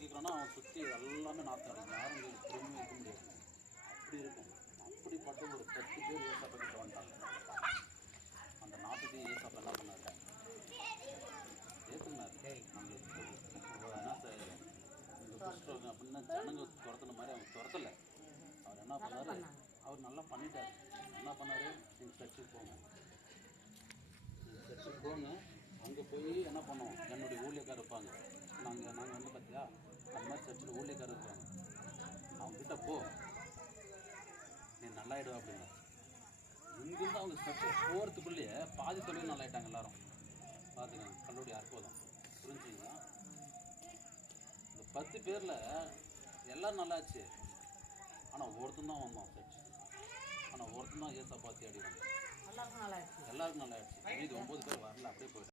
கேட்குறான்னா அவன் சுற்றி எல்லாமே நாற்றம் யாரும் திரும்பி வைக்க முடியாது. அப்படி இருக்கும். அப்படிப்பட்ட ஒரு 10 பேர் ஏசப்பா கிட்ட வந்துட்டாங்க. அந்த 40 ஏசப்பா என்ன பண்ணாரு, ஏற்றுனாரு. அங்கே என்ன இங்கே குஷ்டம் அப்படின்னா ஜனங்க துரத்துன மாதிரி அவங்க துரத்தலை. அவர் என்ன பண்ணார், அவர் நல்லா பண்ணிட்டார். என்ன பண்ணார், நீங்கள் சர்ச்சுக்கு போங்க, நீங்கள் சர்ச்சுக்கு போங்க, அங்கே போய் என்ன பண்ணுவோம், என்னுடைய ஊழியக்காரர் இருப்பாங்க. நாங்கள் வந்து பார்த்தியா அந்த மாதிரி சர்ச்சில் ஊழியக்காரர் இருப்பாங்க, அவங்ககிட்ட போ, நீ நல்லாயிடுவா அப்படின்னா. இங்கிருந்து அவங்க சர்ச்சு போகிறதுக்குள்ளேயே பாதி தொழில் நல்லாயிட்டாங்க எல்லாரும். பார்த்துக்கங்க, கல்லுடைய அற்புதம் புரிஞ்சுங்களா. இந்த 10 பேரில் எல்லோரும் நல்லாச்சு. ஆனால் ஒருத்தன் தான் வந்தான் சர்ச்சு. ஆனால் ஒருத்தன் தான் ஏசப்பா தேடி வந்தான். எல்லாருக்கும் நல்லா ஆயிடுச்சு. மீதி 9 பேர் வரல, அப்படியே போயிட்டாங்க.